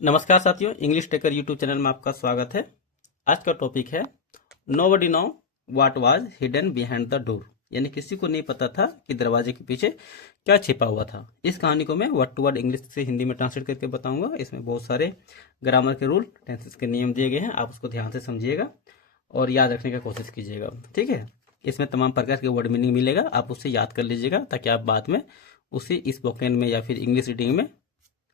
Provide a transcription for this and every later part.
नमस्कार साथियों, English taker YouTube channel में आपका स्वागत है। आज का टॉपिक है nobody know what was hidden behind the door, यानी किसी को नहीं पता था कि दरवाजे के पीछे क्या छिपा हुआ था। इस कहानी को मैं वर्ड टू वर्ड इंग्लिश से हिंदी में ट्रांसलेट करके बताऊंगा। इसमें बहुत सारे ग्रामर के रूल, टेंसेस के नियम दिए गए हैं। आप उसको ध्यान से समझिएगा और याद रखने का कोशिश कीजिएगा, ठीक है। इसमें तमाम प्रकार के वर्ड मीनिंग मिलेगा, आप उससे याद कर लीजिएगा ताकि आप बाद में उसे स्पोकन में या फिर इंग्लिश रीडिंग में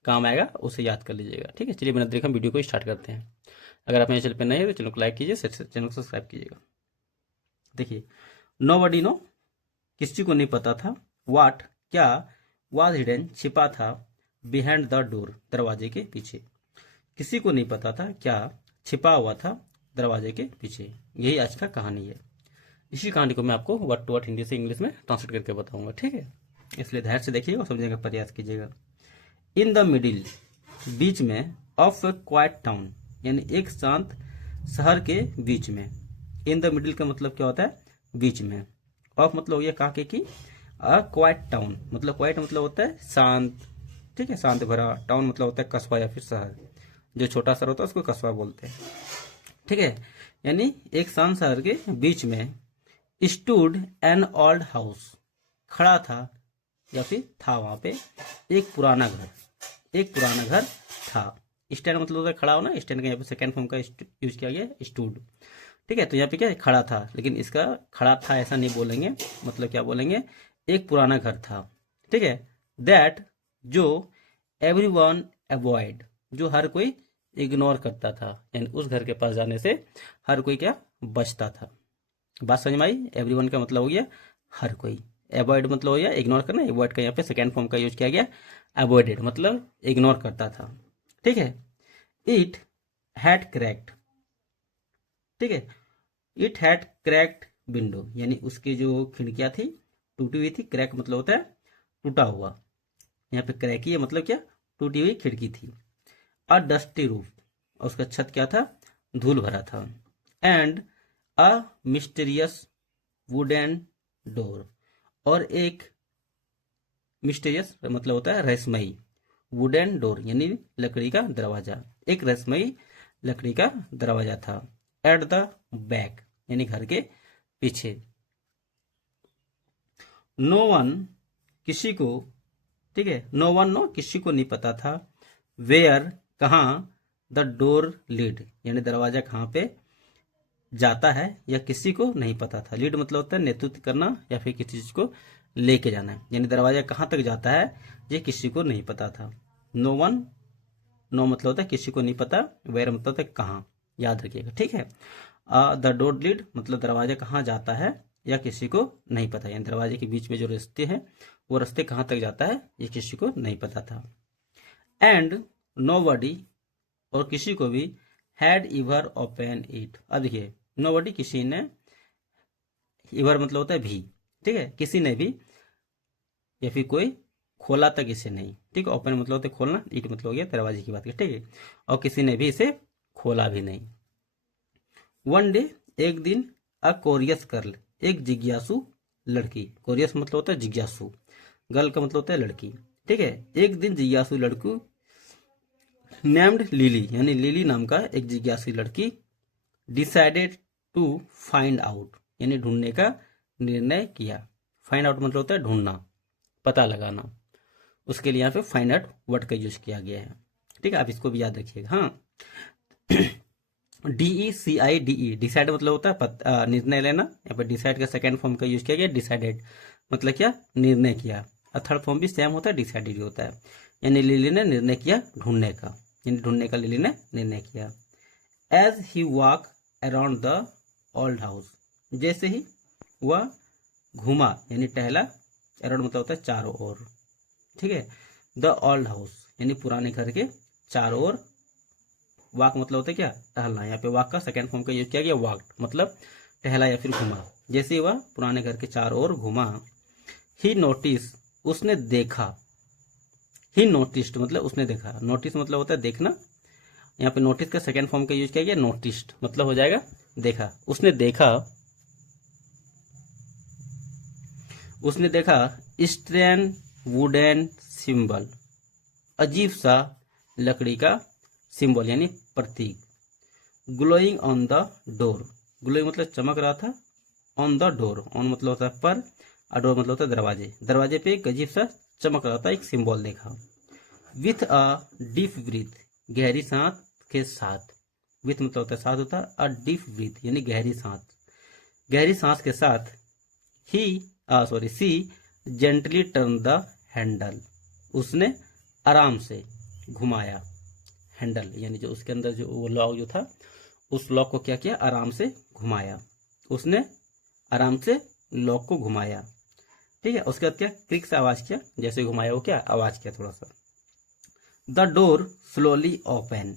काम आएगा, उसे याद कर लीजिएगा, ठीक है। चलिए बिना देखे हम वीडियो को स्टार्ट करते हैं। अगर आप मेरे चैनल पर नए हैं तो चैनल को लाइक कीजिए, चैनल को सब्सक्राइब कीजिएगा। देखिए, नोबडी नो किसी को नहीं पता था, व्हाट क्या, वाज हिडन छिपा था, बिहाइंड द डोर दरवाजे के पीछे। किसी को नहीं पता था क्या छिपा हुआ था दरवाजे के पीछे। यही आज का कहानी है। इसी कहानी को मैं आपको वर्ड टू वर्ड हिंदी से इंग्लिश में ट्रांसलेट करके बताऊंगा, ठीक है। इसलिए धैर्य से देखिएगा और समझने का प्रयास कीजिएगा। इन द मिडिल बीच में, ऑफ ए क्वाइट टाउन यानी एक शांत शहर के बीच में। इन द मिडिल का मतलब क्या होता है? बीच में। ऑफ मतलब हो गया कहा के की, अ क्वाइट टाउन मतलब क्वाइट मतलब होता है शांत, ठीक है, शांत भरा। टाउन मतलब होता है कस्बा या फिर शहर। जो छोटा शहर होता है उसको कस्बा बोलते हैं, ठीक है। यानी एक शांत शहर के बीच में स्टूड एन ओल्ड हाउस खड़ा था या फिर था, वहां पे एक पुराना घर, एक पुराना घर था। स्टैंड मतलब होता है खड़ा होना, स्टैंड का यहाँ पे सेकंड फॉर्म का यूज किया गया स्टूड, ठीक है। तो यहाँ पे क्या है? खड़ा था, लेकिन इसका खड़ा था ऐसा नहीं बोलेंगे, मतलब क्या बोलेंगे? एक पुराना घर था, ठीक है। दैट जो एवरीवन अवॉइड जो हर कोई इग्नोर करता था, यानी उस घर के पास जाने से हर कोई क्या बचता था। बात समझ में आई? एवरीवन का मतलब हो गया हर कोई, अवॉइड मतलब हो गया इग्नोर करना। अवॉइड का यहाँ पे सेकेंड फॉर्म का यूज किया गया अवॉइडेड, मतलब इग्नोर करता था, ठीक है। इट हैड क्रैक्ड, ठीक है। इट हैड क्रैक्ड विंडो यानी उसकी जो खिड़कियां थी टूटी हुई थी। क्रैक मतलब होता है टूटा हुआ, यहाँ पे क्रैक ही है मतलब क्या? टूटी हुई खिड़की थी। अ डस्टी रूफ और उसका छत क्या था? धूल भरा था। And a mysterious wooden door और एक मिस्टीरियस मतलब होता है रहस्यमयी, वुडन डोर यानी लकड़ी का दरवाजा, एक रहस्यमयी लकड़ी का दरवाजा था। एट द बैक यानी घर के पीछे। नो वन किसी को, ठीक है, नो वन नो किसी को नहीं पता था, वेयर कहाँ, द डोर लीड यानी दरवाजा कहाँ पे जाता है, या किसी को नहीं पता था। लीड मतलब होता है नेतृत्व करना या फिर किसी चीज को लेके जाना है, यानी दरवाजा कहाँ तक जाता है ये किसी को नहीं पता था। नो वन, नो मतलब होता है किसी को नहीं पता, वेयर मतलब होता है कहाँ, याद रखिएगा, ठीक है। द डोर लीड मतलब दरवाजा कहाँ जाता है या किसी को नहीं पता, यानी दरवाजे के बीच में जो रास्ते हैं वो रास्ते कहाँ तक जाता है ये किसी को नहीं पता था। एंड नोबडी और किसी को भी हैड इवर ओपन इट। अब देखिए, नोबडी किसी ने, इवर मतलब होता है भी, ठीक है, किसी ने भी या फिर कोई खोला था किसी नहीं, ठीक है। ओपन मतलब होता है खोलना, इट मतलब हो गया दरवाजे की बात, ठीक है। और किसी ने भी इसे खोला भी नहीं। वन डे एक दिन, अ कोरियस गर्ल एक जिज्ञासु लड़की, कोरियस मतलब होता है जिज्ञासु, गर्ल का मतलब होता है लड़की, ठीक है। एक दिन जिज्ञासु लड़की नेम्ड लिली यानी लिली नाम का एक जिज्ञासु लड़की डिसाइडेड टू फाइंड आउट यानी ढूंढने का निर्णय किया। फाइंड आउट मतलब होता है ढूंढना, पता लगाना। उसके लिए यहाँ पे फाइंड आउट वर्ड का यूज किया गया है, ठीक है। आप इसको भी याद रखिएगा। हाँ, DECIDE डिसाइड मतलब होता है निर्णय लेना। यहाँ पे डिसाइड का सेकंड फॉर्म का यूज किया गया डिसाइडेड, मतलब क्या? निर्णय किया। और थर्ड फॉर्म भी सेम होता है, डिसाइडेड होता है। यानी लिली ने निर्णय किया ढूंढने का, यानी ढूंढने का लिली ने निर्णय किया। As he walk around the old house जैसे ही वह घूमा यानी टहला, अराउंड मतलब होता है चारों ओर, ठीक है। द ओल्ड हाउस यानी पुराने घर के चारों ओर। वॉक मतलब होता है क्या? टहलना। यहाँ पे वॉक का सेकंड फॉर्म का यूज किया गया वॉक, मतलब टहला या फिर घुमा। जैसे ही वह पुराने घर के चारों ओर घुमा, ही नोटिस उसने देखा, ही नोटिस्ड मतलब उसने देखा। नोटिस मतलब होता है देखना। यहाँ पे नोटिस का सेकंड फॉर्म का यूज किया गया नोटिस्ड, मतलब हो जाएगा देखा। उसने देखा, उसने देखा स्ट्रेन वुडन सिंबल अजीब सा लकड़ी का सिंबल यानी प्रतीक। Glowing on the door, glowing मतलब चमक रहा था, ऑन द डोर, ऑन मतलब होता है पर, और डोर मतलब होता है दरवाजे, दरवाजे पे एक अजीब सा चमक रहा था, एक सिंबल देखा। विथ अ डीप ब्रीथ, गहरी सांस के साथ, विथ मतलब होता है साथ होता है, अ डीप ब्रीथ यानी गहरी सांस, गहरी सांस के साथ ही सी जेंटली टर्न द हैंडल, उसने आराम से घुमाया, हैंडल यानी जो उसके अंदर जो वो लॉक जो था उस लॉक को क्या किया, आराम से घुमाया, उसने आराम से लॉक को घुमाया। ठीक है, उसके बाद क्या, क्लिक से आवाज किया, जैसे घुमाया वो क्या आवाज किया थोड़ा सा। द डोर स्लोली ओपन,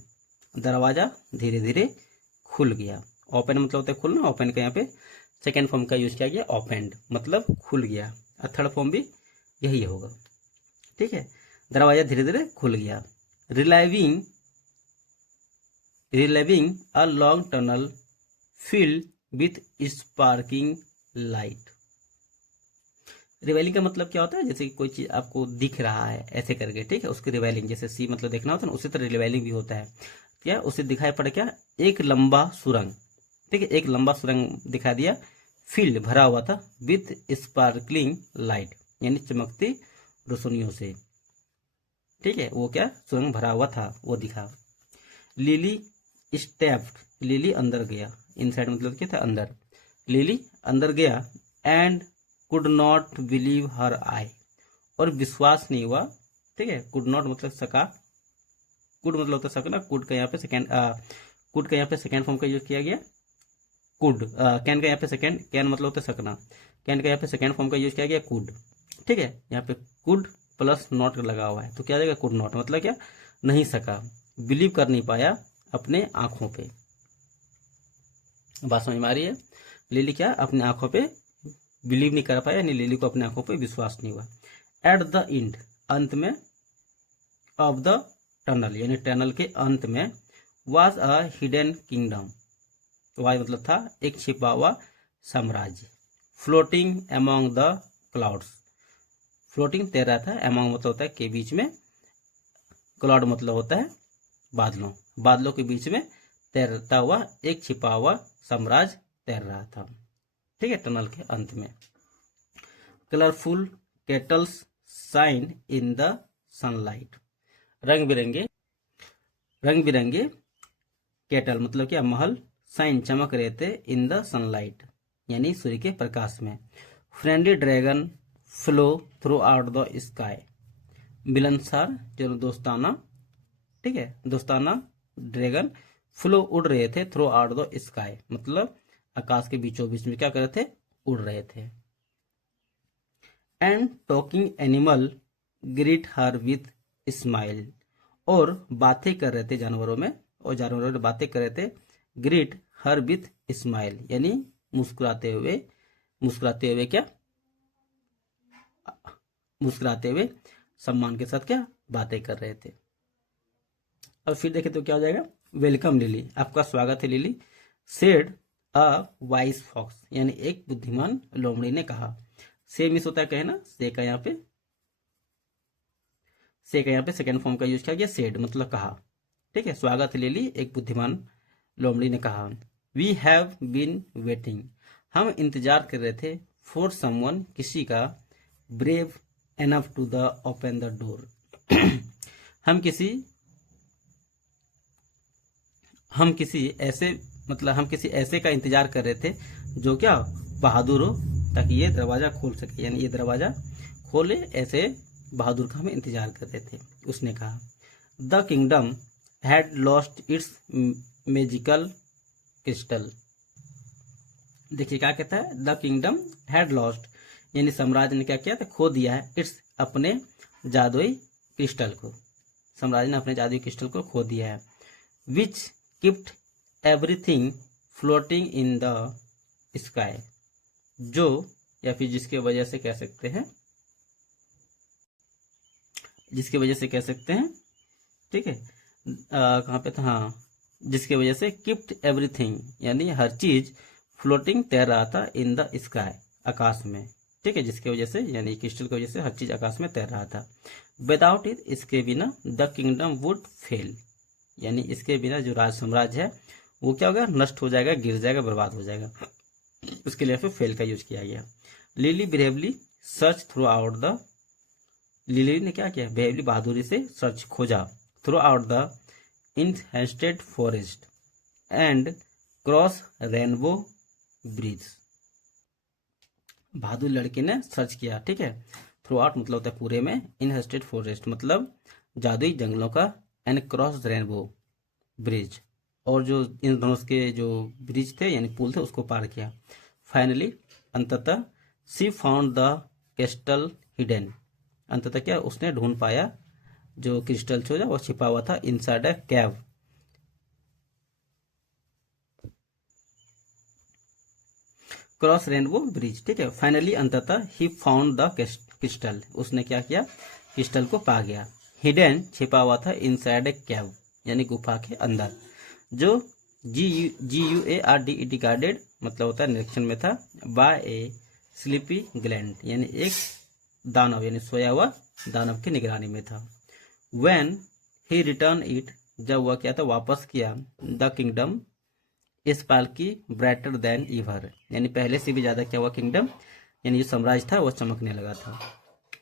दरवाजा धीरे धीरे खुल गया। ओपन मतलब होता है खुलना, ओपन का यहाँ पे सेकेंड फॉर्म का यूज किया गया, ओपेंड मतलब खुल गया, और थर्ड फॉर्म भी यही होगा। ठीक है, दरवाजा धीरे धीरे खुल गया। Revealing a long tunnel filled with sparkling light. Revealing का मतलब क्या होता है, जैसे कोई चीज आपको दिख रहा है ऐसे करके, ठीक है, उसकी रिवेलिंग, जैसे सी मतलब देखना होता है ना, उसी तरह रिवेलिंग भी होता है। क्या उसे दिखाई पड़ा क्या, एक लंबा सुरंग, ठीक है, एक लंबा सुरंग दिखा दिया, फील्ड भरा हुआ था, विथ स्पार्कलिंग लाइट यानी चमकती रोशनियों से। ठीक है, वो क्या सुरंग भरा हुआ था वो दिखा। लिली स्टेप्ड, लिली अंदर गया, इनसाइड मतलब क्या था अंदर, लिली अंदर गया, एंड कुड नॉट बिलीव हर आई, और विश्वास नहीं हुआ। ठीक है, कुड नॉट मतलब सका, कुड मतलब होता है सकना, कुड का यहाँ पे सेकेंड फॉर्म का यूज किया गया, कुड, कैन का यहाँ पे सेकेंड, कैन मतलब होता है सकना, कैन का यहाँ पे सेकेंड फॉर्म का यूज किया गया कुड। ठीक है, यहाँ पे कुड प्लस नॉट लगा हुआ है, तो क्या आ जाएगा, कुड नॉट मतलब क्या, नहीं सका, बिलीव कर नहीं पाया अपने आंखों पे। बात समझ में आ रही है, लिली क्या अपने आंखों पे बिलीव नहीं कर पाया, यानी लिली को अपने आंखों पे विश्वास नहीं हुआ। एट द एंड, अंत में, ऑफ द टनल यानी टनल के अंत में, was a hidden kingdom, was मतलब था एक छिपा हुआ साम्राज्य, floating among the clouds, floating तैर रहा था, अमॉन्ग मतलब होता है के बीच में, क्लाउड मतलब होता है बादलों, बादलों के बीच में तैरता हुआ एक छिपा हुआ साम्राज्य तैर रहा था। ठीक है, टनल के अंत में। Colourful kettles shine in the sunlight, रंग बिरंगे केटल मतलब क्या महल, शाइन चमक रहे थे, इन द सनलाइट यानी सूर्य के प्रकाश में। Friendly dragon flow through out the sky, मिलनसार जो दोस्ताना, ठीक है, दोस्ताना ड्रैगन फ्लो उड़ रहे थे, थ्रू आउट द स्काई मतलब आकाश के बीचों बीच में क्या कर रहे थे, उड़ रहे थे। And talking animal greet her with smile, और बातें कर रहे थे जानवरों में, और जानवरों में बातें कर रहे थे, ग्रीट हर विथ स्माइल यानी मुस्कुराते हुए क्या, मुस्कुराते हुए सम्मान के साथ क्या बातें कर रहे थे। अब फिर देखें तो क्या हो जाएगा, वेलकम लिली, आपका स्वागत है Lily, said a voice fox यानी एक बुद्धिमान लोमड़ी ने कहा। से मिस होता है कहना, से का यहाँ पे सेकेंड फॉर्म का यूज किया गया, सेड मतलब कहा। ठीक है, स्वागत है लिली, एक बुद्धिमान लोमड़ी ने कहा। वी हैव बीन वेटिंग, हम इंतजार कर रहे थे, फॉर समवन किसी का, brave enough to the open the door हम किसी ऐसे का इंतजार कर रहे थे जो क्या बहादुर हो, ताकि ये दरवाजा खोल सके, यानी ये दरवाजा खोले, ऐसे बहादुर का हम इंतजार कर रहे थे। उसने कहा the kingdom had lost its magical crystal. देखिए क्या कहता है, द किंगडम हैड लॉस्ट यानी साम्राज्य ने क्या किया था, खो दिया है, इट्स अपने जादुई क्रिस्टल को, साम्राज्य ने अपने जादुई क्रिस्टल को खो दिया है। Which kept everything floating in the sky, जो या फिर जिसके वजह से कह सकते हैं, ठीक है, कहाँ पे था, हाँ, जिसके वजह से कीप्ट एवरीथिंग यानी हर चीज, फ्लोटिंग तैर रहा था, इन द स्काई आकाश में। ठीक है, जिसके वजह से यानी क्रिस्टल की वजह से हर चीज आकाश में तैर रहा था। विदाउट इट इसके बिना द किंगडम वुड फेल, यानी इसके बिना जो राज साम्राज्य है वो क्या होगा, नष्ट हो जाएगा, गिर जाएगा, बर्बाद हो जाएगा। उसके लिए फिर फेल का यूज किया गया। Lily bravely search throughout the, Lily ने क्या किया, ब्रेवली बहादुरी से सर्च खोजा, throughout the enchanted forest and cross rainbow bridge. बहादुर लड़की ने सर्च किया, ठीक है। थ्रू आउट मतलब होता है पूरे में, इनहेस्टेड फॉरेस्ट मतलब जादुई जंगलों का, एंड क्रॉस रेनबो ब्रिज, और जो इन दोनों के जो ब्रिज थे यानी पुल थे उसको पार किया। फाइनली अंततः she found the crystal hidden, अंततः क्या उसने ढूंढ पाया जो क्रिस्टल जो वो छिपा हुआ था inside a cave. Cross rainbow bridge, ठीक है। फाइनली अंततः ही फाउंड द क्रिस्टल, उसने क्या किया, क्रिस्टल को पा गया। हिडन छिपा हुआ था इनसाइड ए कैव यानी गुफा के अंदर, जो GUARDED गार्डेड मतलब होता है निरीक्षण में था, बाय ए स्लीपी ग्लैंड यानी एक दानव यानी सोया हुआ दानव की निगरानी में था। व्हेन ही रिटर्न इट, जब वह क्या था वापस किया, द किंगडम इस पाल की ब्राइटर देन ईवर, यानी पहले से भी ज्यादा क्या हुआ, किंगडम यानी जो साम्राज्य था वो चमकने लगा था।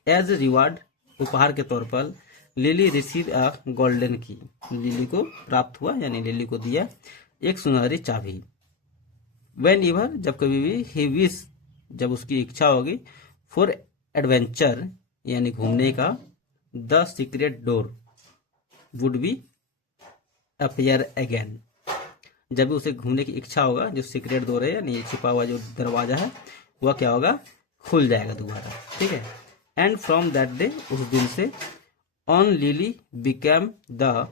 एज रिवार्ड उपहार के तौर पर लिली रिसीव अ गोल्डन की, लिली को प्राप्त हुआ यानी लिली को दिया एक सुनहरी चाबी। वेन ईवर जब कभी भी, ही विश जब उसकी इच्छा होगी, फॉर एडवेंचर यानी घूमने का, the secret door would be appear again, जब भी उसे घूमने की इच्छा होगा जो सीक्रेट डोर है यानी छिपा हुआ जो दरवाजा है वह क्या होगा, खुल जाएगा दोबारा, ठीक है। एंड फ्रॉम दैट डे, उस दिन से, on lily became the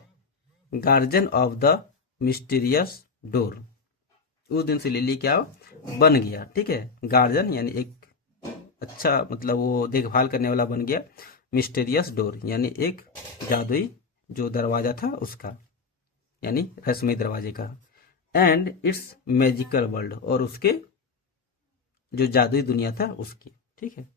guardian of the mysterious door, उस दिन से लिली क्या बन गया, ठीक है, गार्जियन यानी एक अच्छा मतलब वो देखभाल करने वाला बन गया, मिस्टीरियस डोर यानी एक जादुई जो दरवाजा था उसका, यानी रहस्यमय दरवाजे का, एंड इट्स मैजिकल वर्ल्ड और उसके जो जादुई दुनिया था उसकी, ठीक है।